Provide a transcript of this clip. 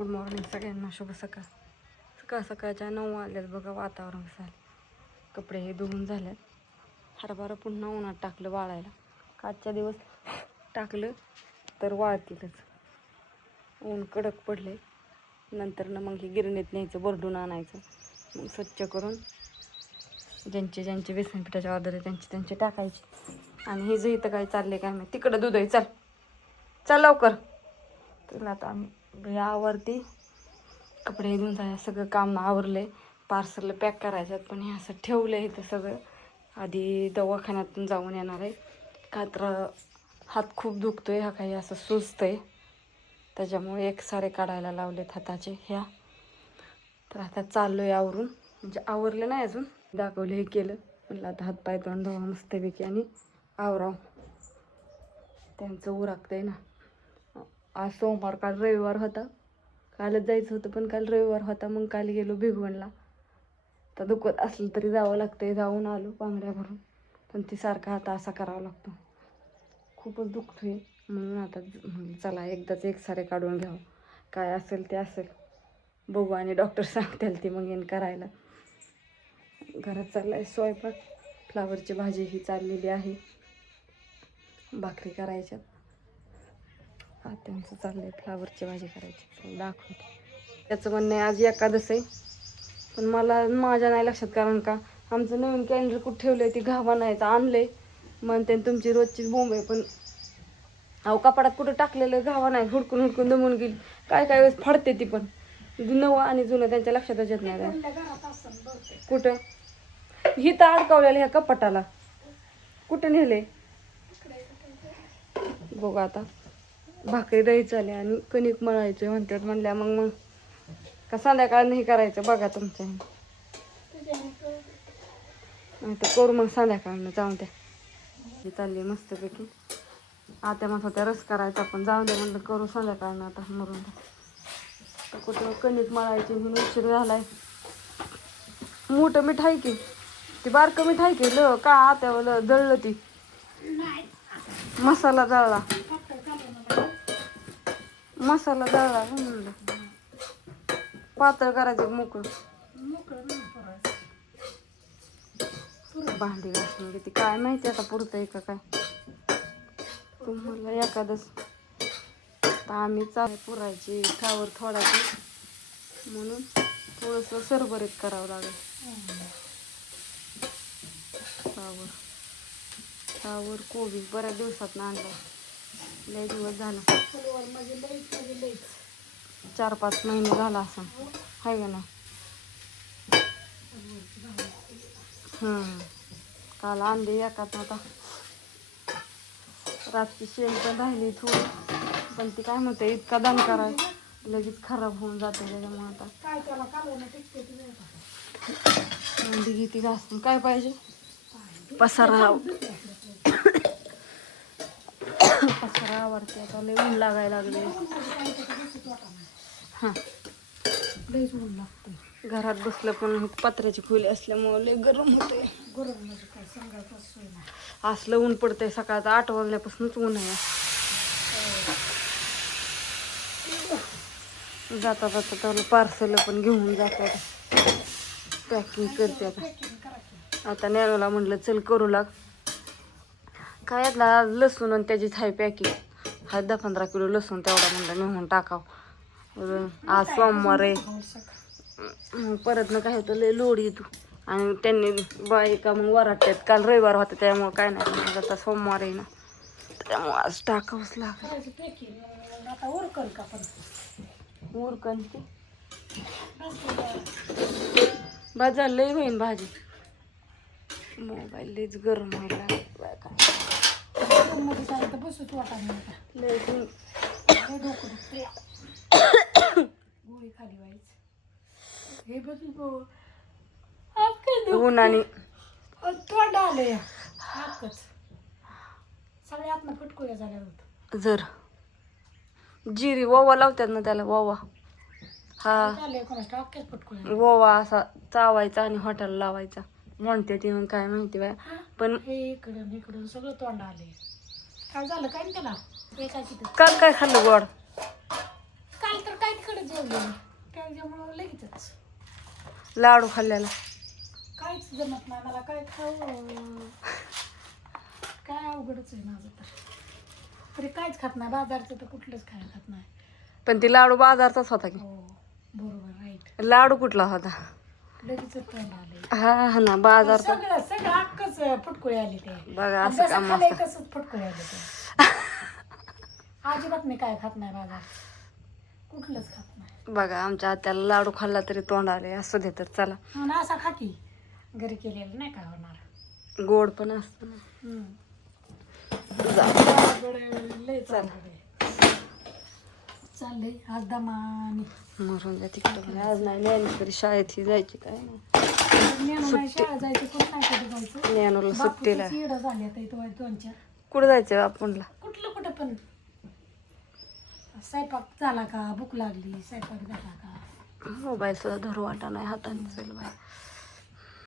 Good morning सगळ्यांना, शुभ सकाळ. सकाळ सकाळच्या 9 वाजल्यात बघा. वातावरण कसं आहे. कपडे हे धुवून झाल्यात. हरभरा पुन्हा उन्हात टाकलं वाळायला. कालच्या दिवस टाकलं तर वाळतीलच. ऊन कडक पडले. नंतर मग हे गिरणीत न्यायचं, भरडून आणायचं, मग स्वच्छ करून ज्यांचे ज्यांचे बेसन पिठाचे ऑर्डर आहे त्यांचे टाकायचे. आणि हे जे इथं काय चालले काय माहिती. तिकडं दूध आहे, चल चल लवकर. तर आता आम्ही आवरती, कपडे धुवून झाले, सगळं काम आवरले. पार्सल पॅक करायच्यात, पण हे असं ठेवलं आहे इथं सगळं. आधी दवाखान्यातून जाऊन येणार आहे का तर हात खूप दुखतोय. हा काही असं सुजतंय, त्याच्यामुळे एक सारे काढायला लावलेत हाताचे ह्या. तर आता चाललो आहे आवरून, म्हणजे आवरलं नाही अजून, दाखवलं हे केलं. म्हणलं आता हात पाय तोंड धुवा मस्तपैकी आणि आवराव. त्यांचं उरकतंय ना. आज सोमवार, काल रविवार होता. कालच जायचं होतं पण काल रविवार होता, मग काल गेलो भिगवणला. तर दुखत असलं तरी जावं लागतंय. जाऊन आलो बांगड्या भरून, पण ती सारखा आता असा करावा लागतो. खूपच दुखतोय, म्हणून आता चला एकदाच एक सारे काढून घ्यावं. काय असेल ते असेल, बघू. आणि डॉक्टर सांगतील ते मग येईन करायला. घरात चाललाय स्वयंपाक. फ्लावरची भाजी ही चाललेली आहे, भाकरी करायच्यात. त्यांचं चाललंय फ्लावरची भाजी करायची, दाखवते. त्याचं म्हणणं आहे आज एकादश आहे, पण माझ्या नाही लक्षात. कारण का आमचं नवीन कॅलेंडर कुठं ठेवलं आहे, ती घावा नाहीचं आणलंय. म्हणते तुमची रोजचीच बोंब आहे, पण अहो कपाडात कुठं टाकलेलं घावा नाही. हुडकून हुडकून दमून गेली. काय काय वेळेस फाडते ती, पण नवं आणि जुनं त्यांच्या लक्षातच येत नाही. कुठं ही तर अडकवलेलं ह्या कपाटाला, कुठं नेले बघू. आता भाकरी द्यायची आली आणि कणिक मळायचे म्हणतात. म्हणल्या मग का संध्याकाळ नाही करायचं बघा तुमच्या, नाही तर करू मग संध्याकाळनं. जाऊन द्या, ही चालली मस्तपैकी. आता मग होत्या रस करायचा, पण जाऊन द्या म्हणलं करू संध्याकाळनं. आता मरून द्या. तर कुठं कणिक मळायची म्हणून उशीर झालाय. मोठं मिठाई की ती बारकं मिठाई की ल का आत्याला जळलं ती मसाला जळला म्हणलं. पातळ करायचं मोकळं. भांडी घासून घेते, काय माहिती आता पुरतं आहे का काय. तुम्हाला एखादच तर आम्ही चाल पुरायची फ्लावर थोडाची, म्हणून थोडंसं सरभरीत करावं लागेल. फ्लावर कोबी बऱ्याच दिवसात आणला, लय दिवस झाला, 4-5 महिने झाला असं आहे का नाही. काल आणले एकाच. आता रातची शेण पण राहिली थोडी, पण ती काय म्हणते इतका दान कराय लगेच खराब होऊन जाते. त्याच्यामुळे आता अंडी घेते घासून. काय पाहिजे पसारा आवडते. आता लय ऊन लागायला लागले. हां लयच ऊन लागते. घरात बसलं पण पत्र्याची खोली असल्यामुळे लय गरम होते. असलं ऊन पडतंय. सकाळचं 8 वाजल्यापासूनच ऊन आहे. जाता जाता त्याला पार्सल पण घेऊन जातात, पॅकिंग करते. आता नॅनोला म्हटलं चल करू लाग. काय यातला लसूण आणि त्याचीच आहे पॅकिंग. हा 10-15 किलो लसूण तेवढा म्हणलं नेऊन टाकावं. आज सोमवार आहे, मग परत काय होतं लय लोड येतो. आणि त्यांनी बायका मग वराटतात. काल रविवार होता त्यामुळे काय नाही, मग आता सोमवार आहे ना, त्यामुळे आज टाकावंच लागेल. उरकन ते बाजार लय होईन भाजी. मोबाईल लयच गरम व्हायला उन्हाने तोंड आलंय. सगळ्या आतनं फटकुळ्या झाल्या होत. जर जिरी ओवा लावतात ना त्याला, ओवा. हा ओवा असा चावायचा आणि हॉटेल लावायचा म्हणते ती. मग काय माहिती बाय, पण हे इकडून इकडून सगळं तोंड आलंय. काय झालं काय त्याला. काल काय खाल्लं गोड? काल तर काय तिकडे जेवले. त्याच्यामुळं लगेचच लाडू खाल्ल्याला काहीच जमत नाही मला. काय खाऊ काय अवघडच आहे माझं तर. तरी काहीच खात नाही बाजारचं तर कुठलंच खायला खात नाही. पण ती लाडू बाजारचाच होता की. हो बरोबर राईट. लाडू कुठला होता? लगेच तोंड आले. हा ना बाजारचा. सगळं सगळं अख्खच फटकुळे आले ते. बघा आणि असं जसं काम खाल्लंय असतं. तसंच फटकुळे आले ते. अजिबात मी काय खात नाही बाजार कुठलंच खात नाही. बघा आमच्या आत्याला लाडू खाल्ला तरी तोंड आले. असू दे तर चला. म्हणून असा खा की घरी केलेलं नाही काय होणार. गोड पण असतं ना. लय चला. चाललंय आज दमाने. मरून द्या तिकडं. आज नाही ज्ञानेश्वरी शाळेत ही जायची काय नाही. नेणू नाही शाळा जायचं कोण नाही कुठे जायचं. ज्ञानूला सुट्टीला. बापूचं येडं झाले आता इथं 2-4. कुठं जायचं आपणला? कुठलं कुठं पण. स्वयंपाक झाला का भूक लागली स्वयंपाक झाला का. मोबाईल सुद्धा धरू वाटा नाही हाताने चल बाय.